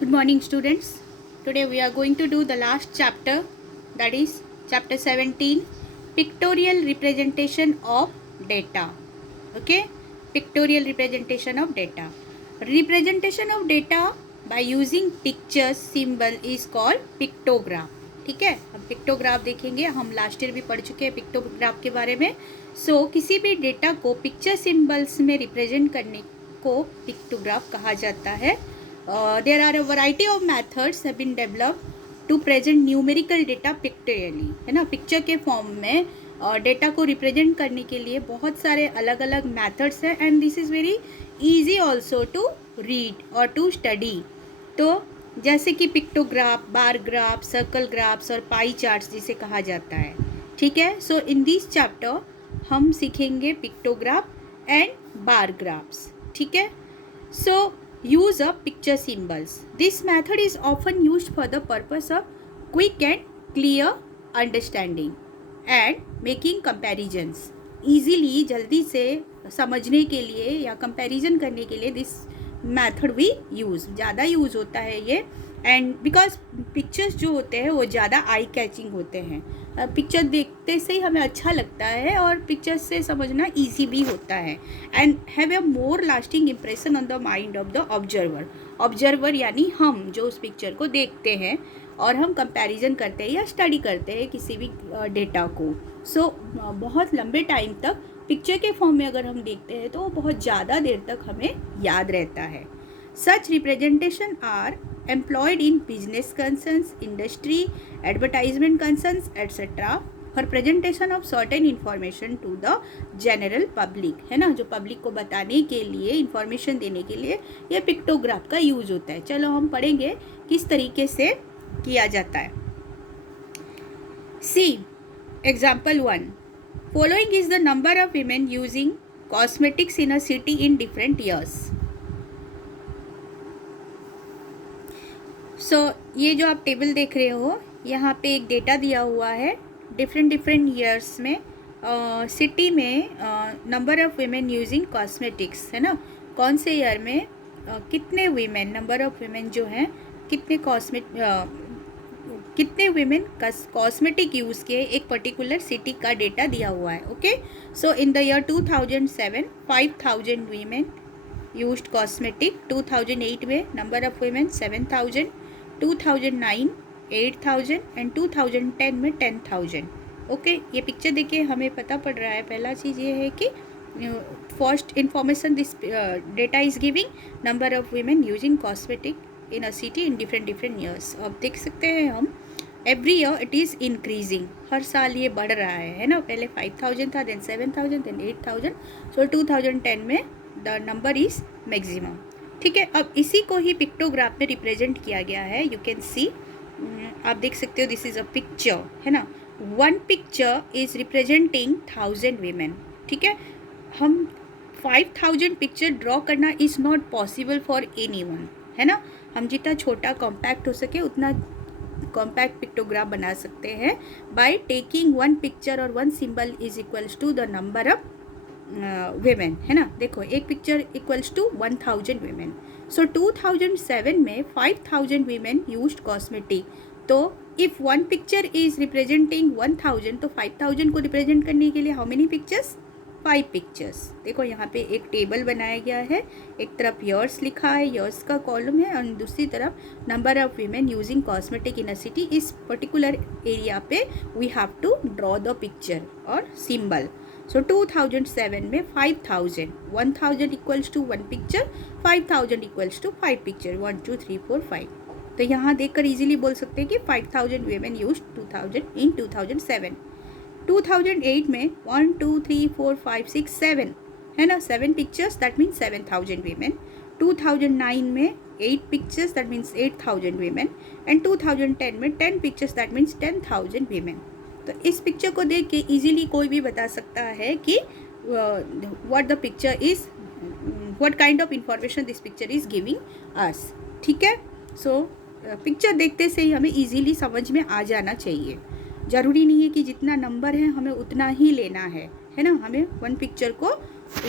Good morning, students. Today we are going to do the last chapter, that is chapter 17, pictorial representation of data. Okay, pictorial representation of data. Representation of data by using pictures symbol is called pictogram. ठीक है, हम pictograph देखेंगे. हम last year भी पढ़ चुके हैं pictograph के बारे में. किसी भी डेटा को पिक्चर सिंबल्स में रिप्रेजेंट करने को पिक्टोग्राफ कहा जाता है. There are a variety of methods have been developed to present numerical data pictorially, है ना. पिक्चर के फॉर्म में डेटा को रिप्रेजेंट करने के लिए बहुत सारे अलग अलग मेथड्स हैं and this is very easy also to read और टू स्टडी. तो जैसे कि pictograph, bar graph, circle graphs और पाई चार्ट्स जिसे कहा जाता है. ठीक है. सो इन दिस चैप्टर हम सीखेंगे पिक्टोग्राफ एंड बार ग्राफ्स. ठीक है. सो use of picture symbols. This method is often used for the purpose of quick and clear understanding and making comparisons. Easily जल्दी से समझने के लिए या कंपैरिजन करने के लिए दिस मेथड भी ज़्यादा यूज़ होता है ये. एंड बिकॉज पिक्चर्स जो होते हैं वो ज़्यादा आई कैचिंग होते हैं. पिक्चर देखते से ही हमें अच्छा लगता है और पिक्चर्स से समझना इजी भी होता है and have a more lasting impression on the mind of the observer यानी हम जो उस पिक्चर को देखते हैं और हम कंपैरिजन करते हैं या स्टडी करते हैं किसी भी डेटा को. बहुत लंबे टाइम तक पिक्चर के फॉर्म में अगर हम देखते हैं तो बहुत ज़्यादा देर तक हमें याद रहता है. Such representation are employed in business concerns, industry, advertisement concerns, etc. for presentation of certain information to the general public. है ना, जो पब्लिक को बताने के लिए, इंफॉर्मेशन देने के लिए ये पिक्टोग्राफ का यूज़ होता है. चलो हम पढ़ेंगे किस तरीके से किया जाता है. See example 1. Following is the number of women using cosmetics in a city in different years. ये जो आप टेबल देख रहे हो यहाँ पे एक डेटा दिया हुआ है डिफरेंट ईयर्स में सिटी में number of women using cosmetics, है ना. कौन से ईयर में कितने वीमेन, नंबर ऑफ़ वीमेन जो हैं कितने वीमेन कॉस्मेटिक यूज़ किए एक पर्टिकुलर सिटी का डेटा दिया हुआ है. Okay. So in the year 2007 5,000 women used cosmetic. 2008 में नंबर ऑफ़ वीमेन 7,000, 2009 8,000 एंड 2010 में 10,000. ओके. ये पिक्चर देखिए हमें पता पड़ रहा है. पहला चीज़ ये है कि first information this data is giving number of women using cosmetic in a city in different years. अब देख सकते हैं हम every year it is increasing. हर साल ये बढ़ रहा है ना. पहले 5,000 था, देन 7,000, देन 8,000. सो 2010 में द नंबर इज़ मैक्सिमम. ठीक है. अब इसी को ही पिक्टोग्राफ में रिप्रेजेंट किया गया है. यू कैन सी, आप देख सकते हो दिस इज़ अ पिक्चर, है ना. One picture is representing 1,000 women. ठीक है. हम 5,000 पिक्चर ड्रॉ करना is not possible for anyone, है ना. हम जितना छोटा कॉम्पैक्ट हो सके उतना कॉम्पैक्ट पिक्टोग्राफ बना सकते हैं बाय टेकिंग वन पिक्चर और one symbol is equals to the number of women, है ना. देखो एक picture equals to 1,000 women. So 2007 में 5,000 वीमेन यूज्ड कॉस्मेटिक. तो if one picture is representing 1,000 तो 5,000 को रिप्रेजेंट करने के लिए हाउ मेनी पिक्चर्स? 5 पिक्चर्स. देखो यहाँ पे एक टेबल बनाया गया है. एक तरफ ईयर्स लिखा है, ईयर्स का कॉलम है, और दूसरी तरफ number of women using cosmetic in a city. इस पर्टिकुलर एरिया पे we have to draw the picture और सिंबल. सो 2007 में 5,000, 1,000 equals to 1 picture, 5,000 equals to 5 picture, 1 2 3 4 5. तो यहाँ देखकर इजीली बोल सकते हैं कि 5,000 वीमेन यूज्ड 2000 इन 2007. 2008 में 1 2 3 4 5 6 7, है ना. 7 पिक्चर्स, दैट मीन्स 7,000 वीमेन. 2009 में 8 pictures, that means 8,000 women. And 2010 में 10 पिक्चर्स, दैट मीन्स 10,000 वीमेन. तो इस पिक्चर को देख के इजीली कोई भी बता सकता है कि what the picture is, what kind of information this picture is giving us. ठीक है. सो पिक्चर देखते से ही हमें इजीली समझ में आ जाना चाहिए. ज़रूरी नहीं है कि जितना नंबर है हमें उतना ही लेना है ना. हमें वन पिक्चर को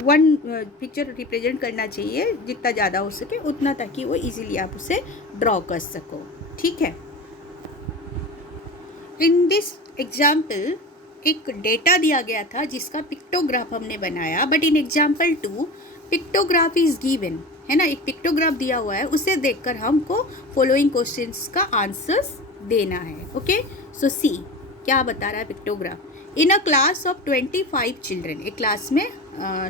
वन पिक्चर रिप्रेजेंट करना चाहिए, जितना ज़्यादा हो सके उतना, ताकि वो इजीली आप उसे ड्रॉ कर सको। ठीक है। इन दिस एग्जाम्पल एक डेटा दिया गया था जिसका पिक्टोग्राफ हमने बनाया, but in example 2 pictograph is given, है ना, एक पिक्टोग्राफ दिया हुआ है, उसे देखकर हमको फॉलोइंग क्वेश्चंस का आंसर्स देना है। ओके, सो सी क्या बता रहा है pictograph. In a class of 25 children, एक क्लास में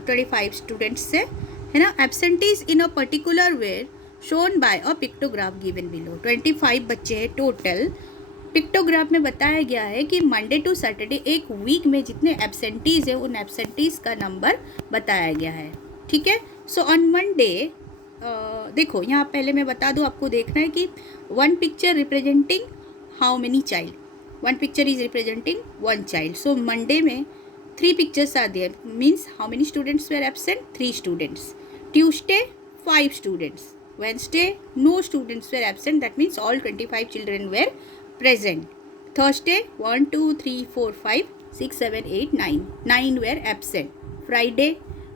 25 स्टूडेंट्स से, है ना, absentees in a particular were shown by a pictograph given below. 25 बच्चे हैं टोटल। पिक्टोग्राफ में बताया गया है कि मंडे टू सैटरडे एक वीक में जितने एब्सेंटीज है उन एब्सेंटीज का नंबर बताया गया है। ठीक है। सो ऑन मंडे, देखो यहाँ पहले मैं बता दूँ, आपको देखना है कि one picture representing how many child, one picture is representing one child. So Monday में 3 pictures are there, means how many students were absent? 3 students. Tuesday 5 students. Wednesday no students were absent, that means all 25 children were present. Thursday 1 2 3 4 5 6 7 8 9, 9 were absent. Friday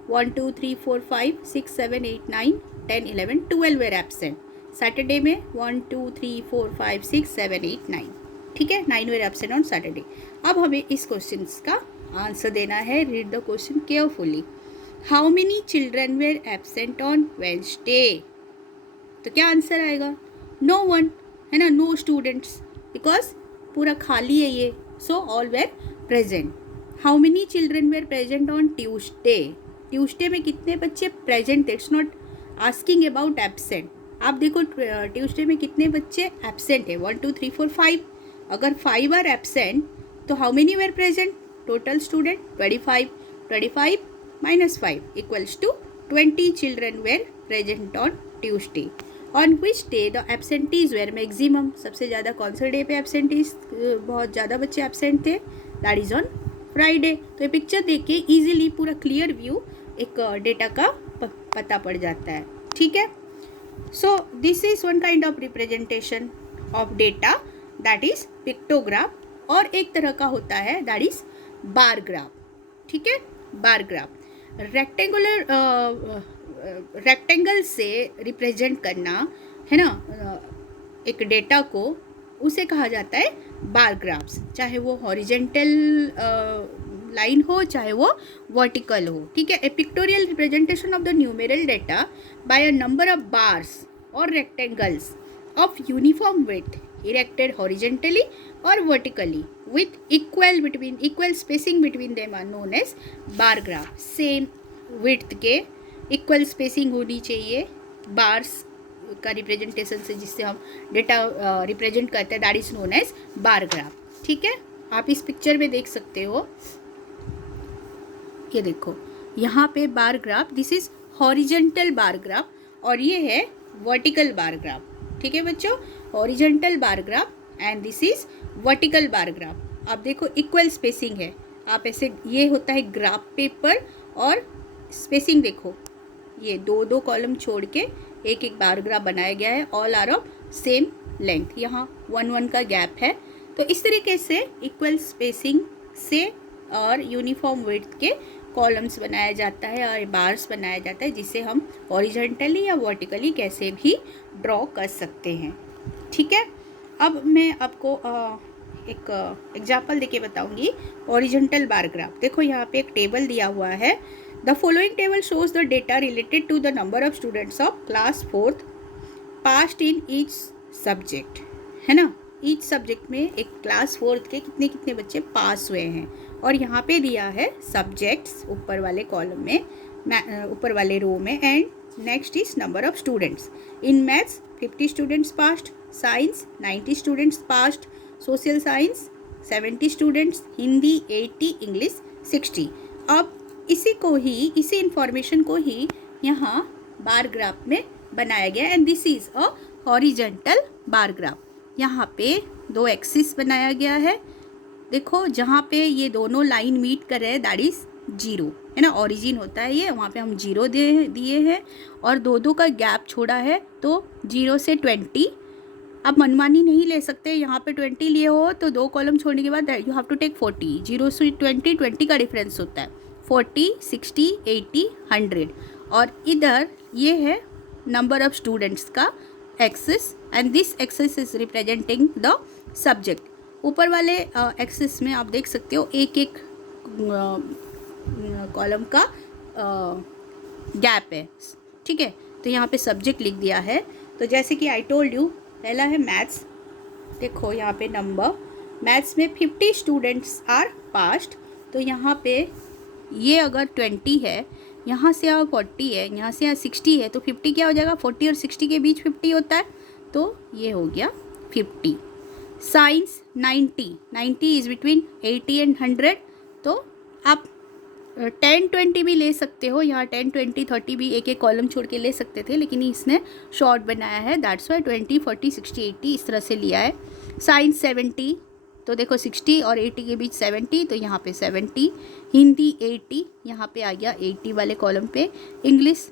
1 2 3 4 5 6 7 8 9 10 11 12 were absent. Saturday में 1 2 3 4 5 6 7 8 9, ठीक है, 9 were absent on Saturday. अब हमें इस question का answer देना है। Read the question carefully. How many children were absent on Wednesday? तो क्या आंसर आएगा? नो वन, है ना, नो स्टूडेंट्स, बिकॉज पूरा खाली है ये। So all were present. How many children were present on Tuesday? Tuesday में कितने बच्चे प्रेजेंट थे? It's not asking about absent. आप देखो ट्यूसडे में कितने बच्चे एब्सेंट है? 1 2 3 4 5। अगर 5 आर एब्सेंट तो how many were present? Total student 25. 25 minus 5 equals to 20 children were present on Tuesday. On which day the absentees were maximum? सबसे ज़्यादा कौन से डे पे absentees, बहुत ज़्यादा बच्चे absent थे? That is on Friday. तो ये पिक्चर देख के ईजिली पूरा क्लियर व्यू एक डेटा का पता पड़ जाता है। ठीक है। सो this is one kind of representation of data, that is pictograph. और एक तरह का होता है दैट इज बार ग्राफ। ठीक है, बार ग्राफ रेक्टेंगल से रिप्रेजेंट करना, है ना, एक डेटा को, उसे कहा जाता है बार ग्राफ्स। चाहे वो हॉरिजेंटल लाइन हो, चाहे वो वर्टिकल हो। ठीक है। A pictorial representation of the numeral data by a number of bars और rectangles of uniform width erected horizontally or vertically with equal spacing between them are known as bar graph. Same width के equal spacing होनी चाहिए bars का representation से, जिससे हम data represent करते हैं, that is known as bar graph. ठीक है। आप इस पिक्चर में देख सकते हो, ये देखो यहाँ पे bar graph, this is horizontal bar graph, और ये है वर्टिकल बार ग्राफ। ठीक है बच्चों, horizontal bar graph and this is vertical bar graph. आप देखो इक्वल स्पेसिंग है, आप ऐसे, ये होता है ग्राफ पेपर, और स्पेसिंग देखो, ये 2 कॉलम छोड़ के एक बार ग्राफ बनाया गया है, all are of same length, यहाँ 1 का गैप है। तो इस तरीके से इक्वल स्पेसिंग से और यूनिफॉर्म विड्थ के कॉलम्स बनाया जाता है और बार्स बनाया जाता है, जिसे हम हॉरिजॉन्टली या वर्टिकली कैसे भी ड्रॉ कर सकते हैं। ठीक है। अब मैं आपको एक एग्जाम्पल देके बताऊंगी हॉरिजॉन्टल बार ग्राफ। देखो यहाँ पे एक टेबल दिया हुआ है। The following table shows the data related to the number of students of class 4th passed in each subject, है ना। ईच सब्जेक्ट में एक क्लास 4th के कितने कितने बच्चे पास हुए हैं, और यहाँ पे दिया है सब्जेक्ट्स ऊपर वाले कॉलम में, ऊपर वाले रो में, and next is number of students. In maths 50 students passed, science 90 students passed, social science 70 students, Hindi 80, English 60। अब इसी इंफॉर्मेशन को ही यहाँ बार ग्राफ में बनाया गया, and this is a horizontal bar graph. यहाँ पे 2 एक्सिस बनाया गया है। देखो जहाँ पे ये दोनों लाइन मीट कर रहे हैं, दैट इज 0, है ना, ओरिजिन होता है ये, वहाँ पे हम 0 दिए हैं, और 2 का गैप छोड़ा है, तो 0 से 20। आप मनमानी नहीं ले सकते, यहाँ पे 20 लिए हो तो 2 कॉलम छोड़ने के बाद यू हैव टू टेक 40। 0 से 20 का डिफरेंस होता है, 40, 60, 80, 100 और इधर ये है नंबर ऑफ स्टूडेंट्स का axis and this axis is representing the subject. ऊपर वाले एक्सिस में आप देख सकते हो एक एक कॉलम का गैप है, ठीक है। तो यहाँ पे सब्जेक्ट लिख दिया है। तो जैसे कि आई टोल्ड यू, पहला है मैथ्स। देखो यहाँ पे नंबर, मैथ्स में 50 स्टूडेंट्स आर पास्ड। तो यहाँ पे ये अगर 20 है, यहाँ से यहाँ 40 है, यहाँ से यहाँ 60 है, तो 50 क्या हो जाएगा, 40 और 60 के बीच 50 होता है, तो ये हो गया 50। Science 90 is between 80 and 100। तो आप 10, 20 भी ले सकते हो, यहाँ 10, 20, 30 भी एक एक कॉलम छोड़ के ले सकते थे, लेकिन इसने शॉर्ट बनाया है, दैट्स वाई 20, 40, 60, 80 इस तरह से लिया है। साइंस 70, तो देखो 60 और 80 के बीच 70, तो यहाँ पे 70। हिंदी 80, यहाँ पे आ गया 80 वाले कॉलम पे। इंग्लिश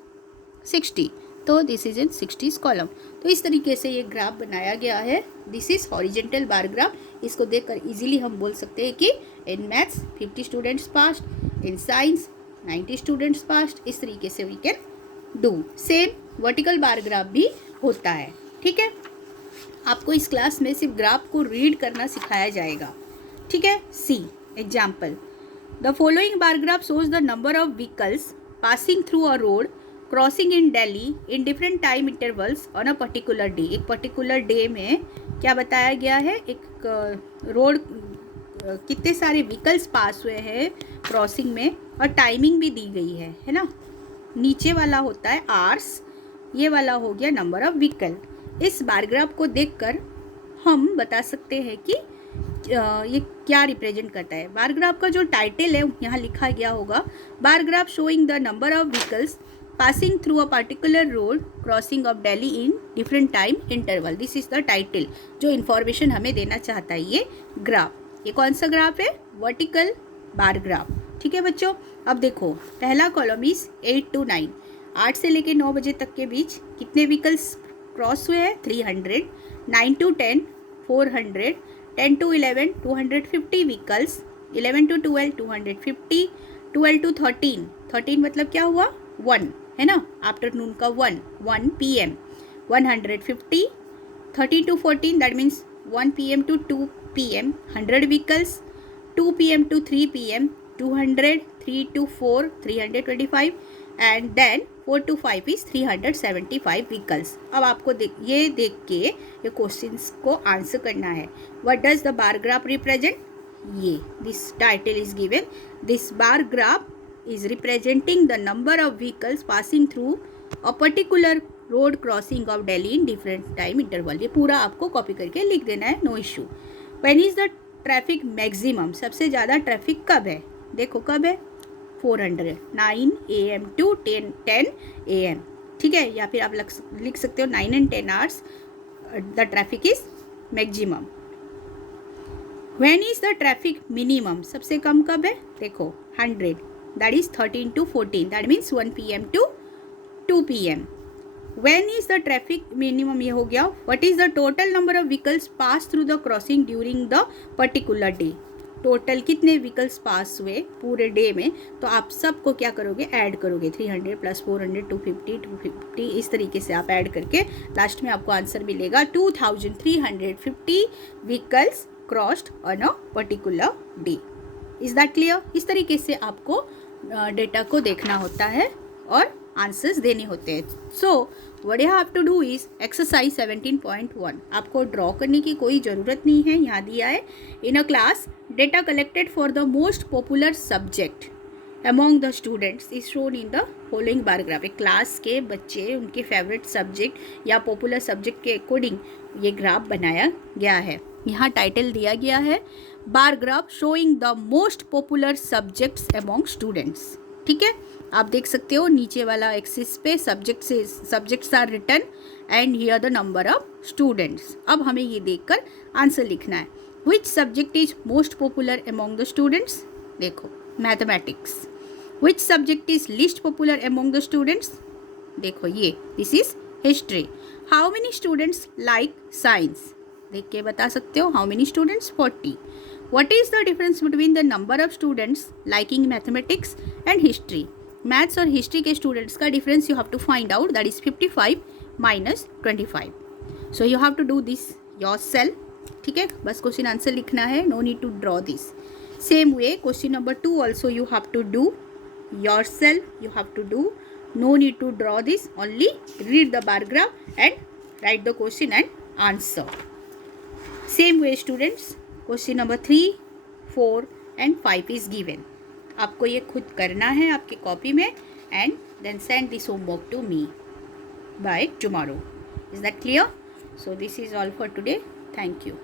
60, तो this is in 60s column. तो इस तरीके से ये ग्राफ बनाया गया है। This is horizontal bar graph. इसको देखकर इजीली हम बोल सकते हैं कि in maths 50 students passed, in science 90 students passed. इस तरीके से we can do. Same vertical bar graph भी होता है, ठीक है। आपको इस क्लास में सिर्फ ग्राफ को रीड करना सिखाया जाएगा, ठीक है। See example, the following bar graph shows the number of vehicles passing through a road crossing in Delhi in different time intervals on a particular day. एक पर्टिकुलर डे में क्या बताया गया है, एक रोड कितने सारे व्हीकल्स पास हुए हैं क्रॉसिंग में, और टाइमिंग भी दी गई है ना। नीचे वाला होता है आवर्स, ये वाला हो गया नंबर ऑफ व्हीकल। इस बार ग्राफ को देखकर हम बता सकते हैं कि ये क्या रिप्रेजेंट करता है। बार ग्राफ का जो टाइटल है यहाँ लिखा गया होगा, बार graph showing the number of vehicles passing through a particular road crossing of Delhi in different time interval. This is the title जो इन्फॉर्मेशन हमें देना चाहता है ये ग्राफ। ये कौन सा ग्राफ है, वर्टिकल बार ग्राफ, ठीक है बच्चों। अब देखो पहला कॉलम इज 8 to 9, 8 से लेकर 9 बजे तक के बीच कितने व्हीकल्स क्रॉस हुए हैं, 300। 9 to 10 400, 10 to 11 250 vehicles, 11 to 12 250, 12 to 13, 13 मतलब क्या हुआ 1 है ना, आफ्टरनून का 1 PM 150, 30 to 14 that means 1 PM to 2 PM 100 vehicles, 2 PM to 3 PM 200, 3 to 4 325 and then 4 to 5 इज 375 व्हीकल्स। अब आपको ये देख के ये क्वेश्चंस को आंसर करना है। What does the bar graph represent, ये this title is given, this bar graph is representing the number of vehicles passing through a particular road crossing of Delhi in different time interval। ये पूरा आपको copy करके लिख देना है, no issue. When is the traffic maximum, सबसे ज़्यादा traffic कब है, देखो कब है 400, 9 AM to 10 AM, ठीक है। या फिर आप लिख सकते हो 9 and 10 hours the traffic is maximum। When is the traffic minimum, सबसे कम कब है, देखो 100, that is 13 to 14, that means 1 PM to 2 PM। When is the traffic minimum, ये हो गया। What is the total number of vehicles pass through the crossing during the particular day, total कितने vehicles पास हुए पूरे डे में, तो आप सबको क्या करोगे, ऐड करोगे, 300 प्लस 400 250 इस तरीके से आप ऐड करके लास्ट में आपको आंसर मिलेगा 2350 vehicles crossed on a particular day. Is that clear. इस तरीके से आपको डेटा को देखना होता है और आंसर्स देने होते हैं। So what you have to do is exercise 17.1, आपको ड्रॉ करने की कोई ज़रूरत नहीं है, यहाँ दिया है। In a class data collected for the most popular subject among the students is shown in the following bar graph. एक क्लास के बच्चे उनके फेवरेट सब्जेक्ट या पॉपुलर सब्जेक्ट के अकॉर्डिंग ये ग्राफ बनाया गया है। यहाँ टाइटल दिया गया है bar graph showing the most popular subjects among students, ठीक है। आप देख सकते हो नीचे वाला एक्सिस पे subjects are written and here the number of students. अब हमें ये देखकर आंसर लिखना है। Which subject is most popular among the students, देखो mathematics. Which subject is least popular among the students, देखो ये this is history. How many students like science, देख के बता सकते हो, how many students 40। What is the difference between the number of students liking mathematics and history? Maths और history के students का difference you have to find out, that is 55 minus 25. So you have to do this yourself. ठीक है, बस question answer लिखना है, no need to draw this. Same way question number 2 also you have to do yourself, you have to do, no need to draw this, only read the paragraph and write the question and answer. Same way students, question number 3, 4 and 5 is given. आपको ये खुद करना है आपकी copy में and then send this homework to me by tomorrow. Is that clear? So this is all for today. Thank you.